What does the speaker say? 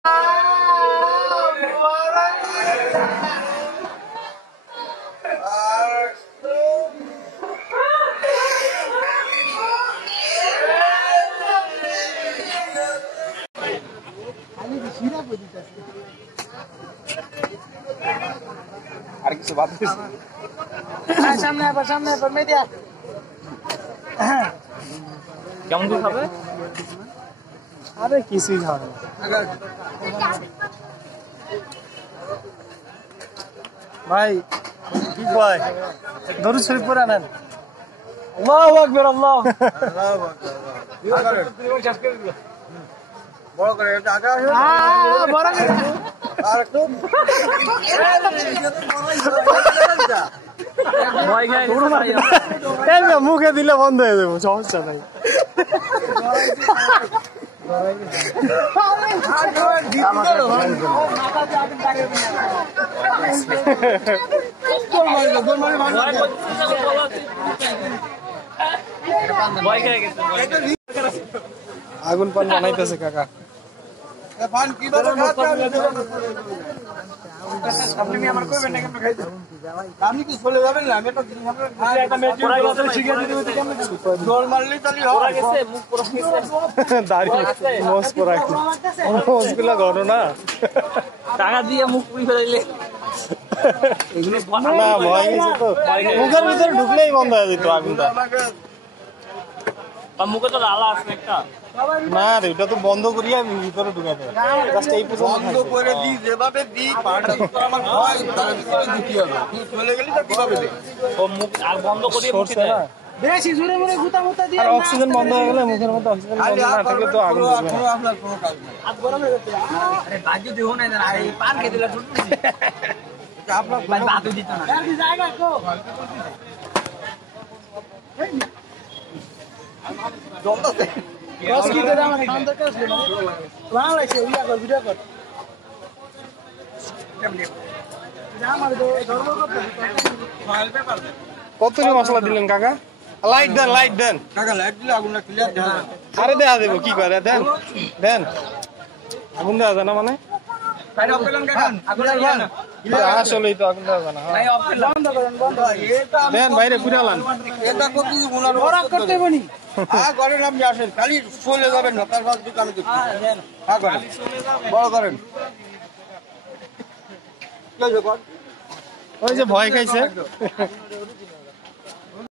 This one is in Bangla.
আর কিছু বাদ সামনে মেডিয়া কেমন কি খাবে? আরে কিছুই খাবে ভাই কি কয় দরুদ শরীফ পড়ে আনেন। আল্লাহু আকবার আল্লাহ বড় করে এটা আগে আসো বড় করে আর একটু ভয় খায় মুখে দিলে বন্ধ হয়ে যাবো, সমস্যা নাই। আগুন পান বানাইতেছে কাকা। আপনি কি চলে যাবেন না? আমি ঘটনা টাকা দিয়ে মুখ পুরি ফেলাইলে মুখের ভিতরে ঢুকলেই বন্ধ হয়ে যেত আগুনটা। মুখে তো লালা আছে একটা। না রে, ওটা তো বন্ধ করিয়া ভিতরে ঢুকাতে বন্ধ করে দিই, যেভাবে দিই আমার ভয় তার ভিতরে দিতে হবে। চলে গেলি তো কিভাবে দিই? ও মুখ আর বন্ধ করিয়ে মুখে দেয়। বেশি জোরে মনে গুতা মুতা দিয়ে অক্সিজেন বন্ধ হয়ে গেলে মুখের মধ্যে অক্সিজেন বন্ধ না থাকলে তো আগুন জ্বলবে না। আপনার কোনো কাজ নেই। আজ গরম হয়ে গেছে। আরে বাজি দিও না, আরে পার খেতে দিলা ছুটছি। আপনার ভাই বাদ দিত না। আর কি জায়গা কো? জলদাতে কস কি দে আমার খান দরকার ছিল না। ভালো লাগছে, ইয়া কর ভিডিও কর। আমার ধর্ম করতে ফাইল পেপার দে। কতটি মশলা দিলেন কাকা? লাইট দেন, লাইট দেন কাকা, লাইট দিলে আগুনটা ক্লিয়ার দেখা যাবে। আরে দেখা দেবো কি করে, দেন দেন আগুন দেওয়া যায় না মানে সাইড অফ করলেন কাকা, আগুন লাগবে না। আসলেই তো আগুন দেওয়া যায় না। ভাই অফ করলেন, বন্ধ করেন, বন্ধ। এটা দেন বাইরে পুরালান, এটা করতে গুনার বড় করতে বনি। হ্যাঁ করেন, আপনি আসেন, খালি চলে যাবেন না, তার কাছে দোকানে দেখুন। হ্যাঁ করেন, বড় করেন। ওই যে ভয় খাইছে।